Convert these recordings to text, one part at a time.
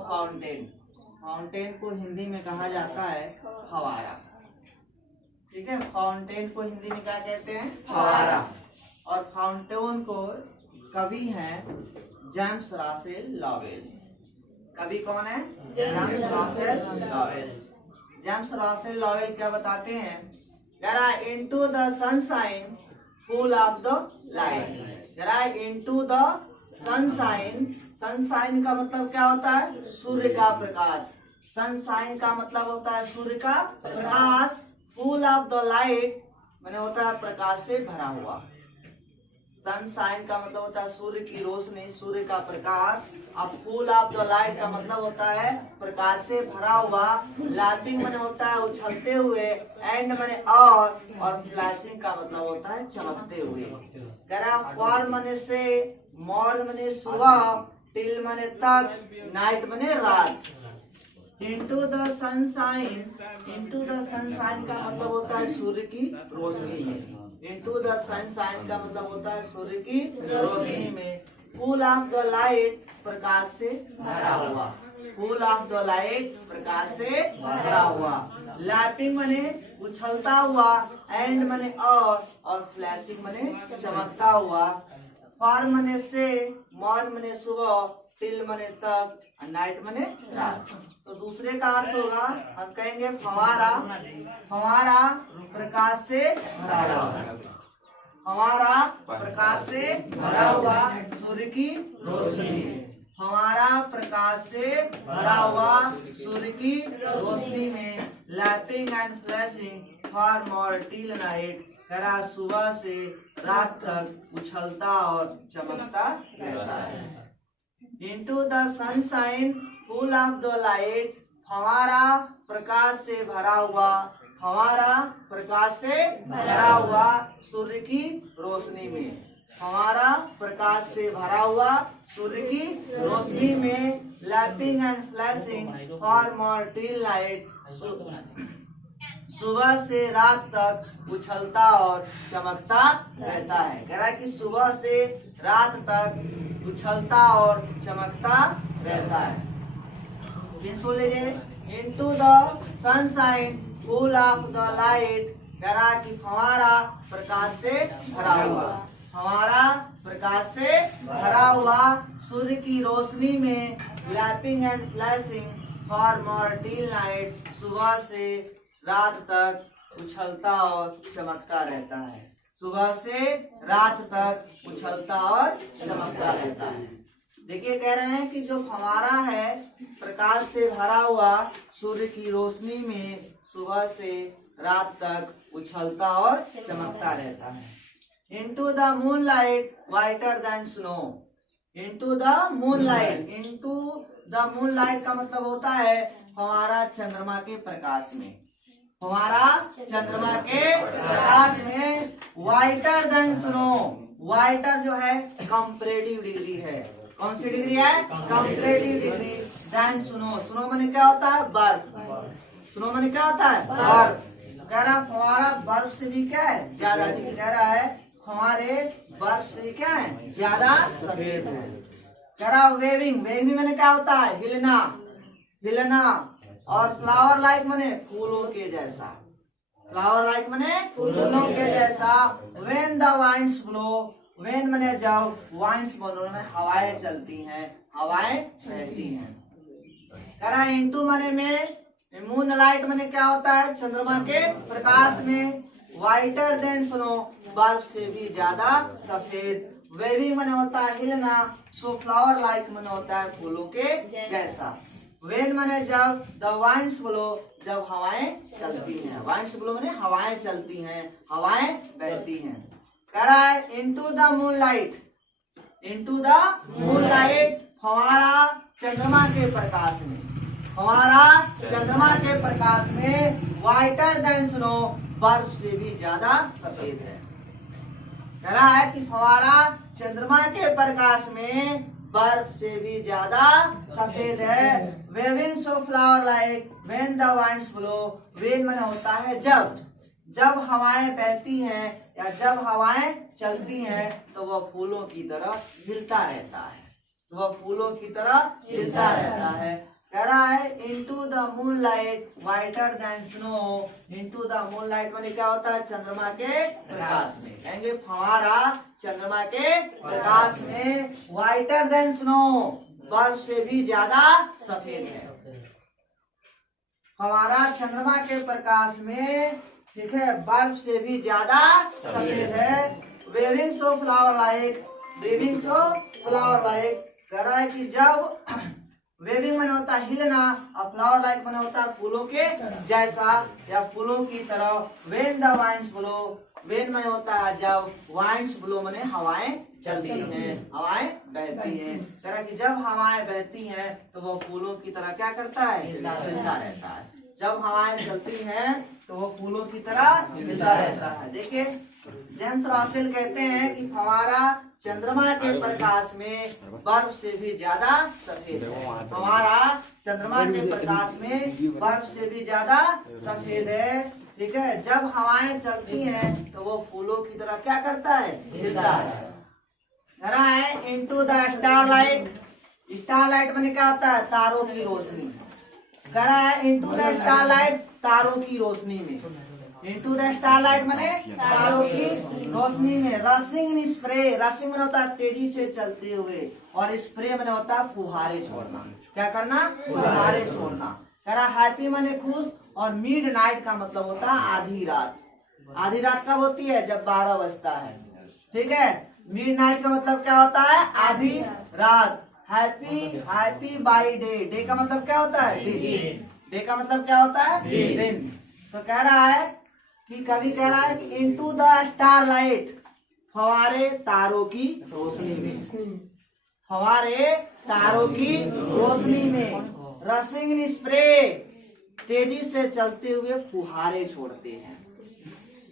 Fountain. Fountain को हिंदी में कहा जाता है फवारा। ठीक है, फाउंटेन को हिंदी में क्या कहते हैं? फवारा। और फाउंटेन को कवि हैं जेम्स रसेल लॉवेल। कवि कौन है? James Russell Lowell. James Russell Lowell क्या बताते हैं? जरा into the sunshine full of the light. जरा इनटू द सनशाइन। सनशाइन का मतलब क्या होता है? सूर्य का प्रकाश। सनशाइन का मतलब होता है सूर्य का प्रकाश। फुल ऑफ द लाइट माने होता है प्रकाश से भरा हुआ। सनशाइन का मतलब होता है सूर्य की रोशनी, सूर्य का प्रकाश। अब फुल ऑफ द लाइट का मतलब होता है प्रकाश से भरा हुआ। लैपिंग माने होता है उछलते हुए। एंड माने और फ्लैशिंग का मतलब होता है चमकते हुए। कह रहा फॉर माने से, मॉर्न माने सुबह, टिल माने तक, नाइट माने रात। Into the sunshine, into the sunshine का मतलब होता है सूर्य की रोशनी में। इनटू द सनशाइन का मतलब होता है सूर्य की रोशनी में। फुल ऑफ द लाइट प्रकाश से भरा हुआ। फुल ऑफ द लाइट प्रकाश से भरा हुआ। लैपिंग माने उछलता हुआ। एंड माने और फ्लैशिंग माने चमकता हुआ। फॉर माने से, मॉर्न माने सुबह, टिल माने तक, नाइट माने रात। तो दूसरे का अर्थ होगा, हम कहेंगे फवारा। फवारा प्रकाश से भरा हुआ। फवारा प्रकाश से भरा हुआ सूर्य की रोशनी में। फवारा प्रकाश से भरा हुआ सूर्य की रोशनी में। Lapping and flashing for more till night. करा सुबह से रात तक उछलता और चमकता रहता है। Into the sunshine full of the light. फवारा प्रकाश से भरा हुआ। फवारा प्रकाश से भरा हुआ सूर्य की रोशनी में। फवारा प्रकाश से भरा हुआ सूर्य की रोशनी में। Lapping and flashing for more till night. सुबह से रात तक उछलता और चमकता रहता है। कह रहा है कि सुबह से रात तक उछलता और चमकता रहता है। सुन लीजिए, into the sunshine full of the light. कह रहा है कि फवारा प्रकाश से भरा हुआ। फवारा प्रकाश से भरा हुआ सूर्य की रोशनी में। Lapping and flashing for more till night. सुबह से रात तक उछलता और चमकता रहता है। सुबह से रात तक उछलता और चमकता रहता है। देखिए, कह रहे हैं कि जो फवारा है प्रकाश से भरा हुआ सूर्य की रोशनी में सुबह से रात तक उछलता और चमकता रहता है। Into the moonlight whiter than snow. Into the moonlight. Into the moonlight का मतलब होता है फवारा चंद्रमा के प्रकाश में। फवारा चंद्रमा के प्रकाश में। Whiter than snow. वाइटर जो है कंपैरेटिव डिग्री है। कौन सी डिग्री है? Comparative degree. Than snow. Snow माने क्या होता है? बर्फ। स्नो माने क्या होता है? बर्फ। कह रहा फवारा बर्फ से भी क्या है? ज्यादा। कह रहा है फवारे बर्फ से क्या है? ज्यादा सफेद है। कह रहा वेविंग। वेविंग माने क्या होता है? हिलना। हिलना। और फ्लावर लाइक माने फूलों के जैसा। फ्लावर लाइक माने फूलों के जैसा। When the winds blow. When माने जब, वाइंड्स बोलो में हवाएं चलती हैं, हवाएं बहती हैं। कह रहा है इनटू माने में। मून लाइट माने क्या होता है? चंद्रमा के प्रकाश में। Whiter than snow. बर्फ से भी ज्यादा सफेद। वेविंग माने होता है हिलना। सो फ्लावर लाइक माने होता है फूलों के जैसा। वेन माने जब, द वाइंड्स ब्लो जब हवाएं चलती हैं। वाइंड्स ब्लो माने हवाएं चलती हैं, हवाएं बहती हैं। कह रहा है into the moonlight. Into the moonlight. फवारा चंद्रमा के प्रकाश में। फवारा चंद्रमा के प्रकाश में। Whiter than snow. बर्फ से भी ज्यादा सफेद है। कह रहा है कि फवारा चंद्रमा के प्रकाश में बर्फ से भी ज्यादा सफेद है। Waving so flower like when the winds blow. When माने होता है जब। जब हवाएं बहती हैं या जब हवाएं चलती हैं तो वह फूलों की तरह हिलता रहता है। तो वह फूलों की तरह खिलता रहता है। कह रहा है into the moon light whiter than snow. Into the moon light माने क्या होता है? चंद्रमा के प्रकाश में। कहेंगे फवारा चंद्रमा के प्रकाश में वाइटर देन स्नो, बर्फ से भी ज्यादा सफेद है। फवारा चंद्रमा के प्रकाश में, ठीक है, बर्फ से भी ज्यादा सफेद है। Waving so flower like, waving so flower like. कह रहा है कि जब वेविंग मैंने होता है हिलना और फ्लावर लाइक मैंने होता है फूलों के जैसा या फूलों की तरह। When the winds blow, when मैंने होता है जब, वाइंड्स ब्लो मैंने हवाएं चलती हैं, हवाएं बहती हैं। कह रहा है कि जब हवाएं बहती हैं तो वो फूलों की तरह क्या करता है? हिलता रहता है। जब हवाएं चलती हैं तो वो फूलों की तरह हिलता रहता है। देखिए जेम्स रॉसेल कहते हैं कि फवारा चंद्रमा के प्रकाश में बर्फ से भी ज्यादा सफेद है। फवारा चंद्रमा के प्रकाश में बर्फ से भी ज्यादा सफेद है। ठीक है, जब हवाएं चलती हैं तो वो फूलों की तरह क्या करता है? हिलता है। कह रहा है इनटू द स्टारलाइट, स्टारलाइट माने क्या होता है? तारों की रोशनी। कह रहा है इनटू द स्टारलाइट, तारों की रोशनी में। इनटू द स्टारलाइट माने तारों की रोशनी में। रशिंग इन स्प्रे, रशिंग में होता है तेजी से चलते हुए, और स्प्रे में होता है फुहारे छोड़ना। क्या करना? फुहारे छोड़ना। कह रहा हैप्पी माने खुश, और मिड नाइट का मतलब होता है आधी रात। आधी रात कब होती है? जब 12 बजता है। ठीक है, मिड नाइट का मतलब क्या होता है? आधी रात। Happy, happy by day, day का मतलब क्या होता है? दिन। डे का मतलब क्या होता है? दिन। तो कह रहा है कि कवि कह रहा है कि इनटू द स्टारलाइट, फवारे तारों की रोशनी में, फवारे तारों की रोशनी में। रशिंग इन स्प्रे, तेजी से चलते हुए फुहारे छोड़ते हैं।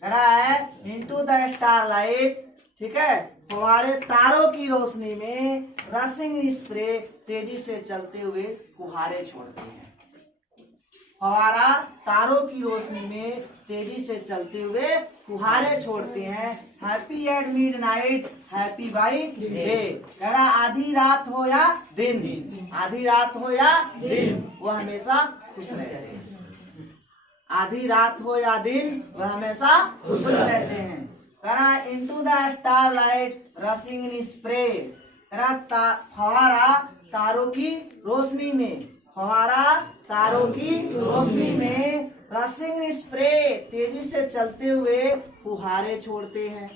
कह रहा है इनटू द स्टारलाइट, ठीक है, फवारे तारों की रोशनी में। रशिंग इन स्प्रे, तेजी से चलते हुए फुहारे छोड़ते हैं। फवारा तारों की रोशनी में तेजी से चलते हुए फुहारे छोड़ते हैं। Happy at mid night, happy by day. कह रहा आधी रात हो या दिन, आधी रात हो या दिन, वो हमेशा खुश रहते हैं। आधी रात हो या दिन, वह हमेशा खुश रहते हैं। कह रहा into the starlight, rushing in spray. कह रहा फवारा तारों की रोशनी में, फवारा तारों की रोशनी में। रशिंग इन स्प्रे, तेजी से चलते हुए फुहारे छोड़ते हैं।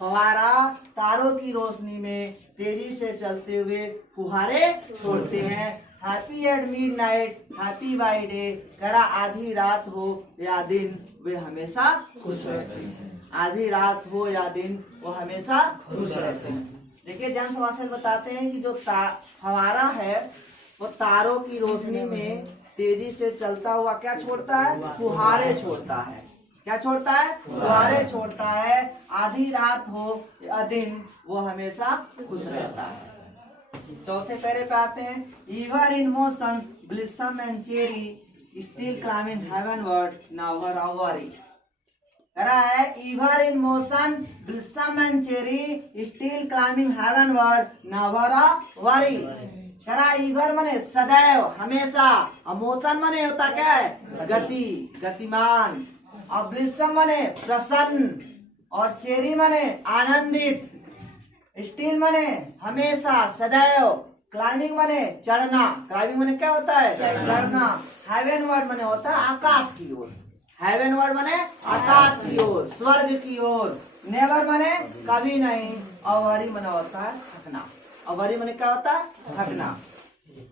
फवारा तारों की रोशनी में तेजी से चलते हुए फुहारे छोड़ते हैं। Happy at mid night, happy by day. कह रहा आधी रात हो या दिन, वे हमेशा खुश रहते हैं। आधी रात हो या दिन, वो हमेशा खुश रहते हैं। देखिए जेम्स रॉसेल बताते हैं कि जो फवारा है वो तारों की रोशनी में तेजी से चलता हुआ क्या छोड़ता है? फुहारे छोड़ता है। क्या छोड़ता है? फुहारे छोड़ता है। आधी रात हो या दिन, वो हमेशा खुश रहता है। चौथे पैरे पे आते हैं। Ever in motion blossom and cherry, still climbing heavenward, never a worry. कह रहा है ever in motion blossom and cherry, still climbing heavenward, never a worry. कह रहा ईवर माने सदैव, हमेशा, और मोशन माने होता क्या है? गति, गतिमान। और ब्लिसम माने प्रसन्न, और चेरी माने आनंदित। स्टिल माने हमेशा, सदैव। क्लाइंबिंग माने चढ़ना, क्लाइंबिंग माने क्या होता है? चढ़ना। हेवनवर्ड माने होता है आकाश की ओर, हेवनवर्ड माने आकाश की ओर, स्वर्ग की ओर। नेवर माने कभी नहीं, और वरी माने होता है थकना। और वरी माने क्या होता है? थकना।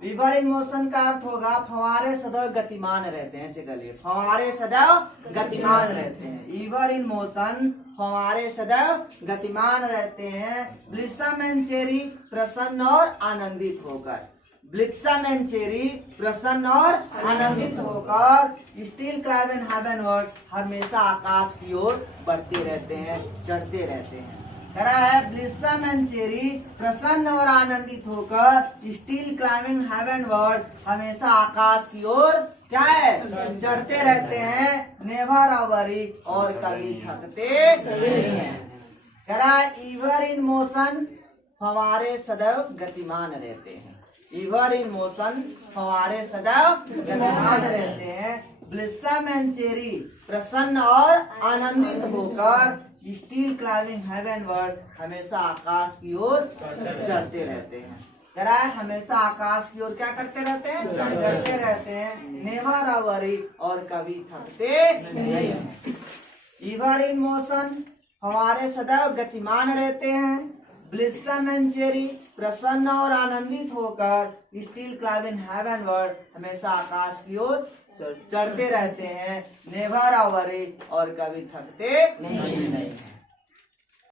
ईवर इन मोशन का अर्थ होगा फवारे सदैव गतिमान रहते हैं। ऐसे करिए, फवारे सदैव गतिमान रहते हैं। ईवर इन मोशन, फवारे सदैव गतिमान रहते हैं। ब्लिसम एंड चेरी, प्रसन्न और आनंदित होकर। ब्लिसम एंड चेरी, प्रसन्न और आनंदित होकर। स्टिल क्लाइंबिंग हेवनवर्ड, हमेशा आकाश की ओर बढ़ते रहते हैं, चढ़ते रहते हैं। कह रहा है ब्लिसम एंड चेरी, प्रसन्न और आनंदित होकर। स्टिल क्लाइंबिंग हेवनवर्ड, हमेशा आकाश की ओर क्या है? चढ़ते रहते हैं। नेवर अ वरी, और कभी थकते नहीं हैं। कह रहा है ईवर इन मोशन, फव्वारे सदैव गतिमान रहते हैं। इवर इन मोशन, फव्वारे सदैव गतिमान रहते हैं। ब्लिसम एंड चेरी, प्रसन्न और आनंदित होकर स्टील क्लाइंबिंग हेवनवर्ड, हमेशा आकाश की ओर चढ़ते रहते हैं। कराए हमेशा आकाश की ओर क्या करते रहते हैं? चढ़ते रहते हैं। नेवर अ वरी, और कभी थकते नहीं हैं। इवर इन मोशन, हमारे सदैव गतिमान रहते हैं। ब्लिसम एंड चेरी, प्रसन्न और आनंदित होकर स्टील क्लाइंबिंग हेवनवर्ड, हमेशा आकाश की ओर चढ़ते रहते हैं। नेवर अ वरी, और कभी थकते नहीं हैं।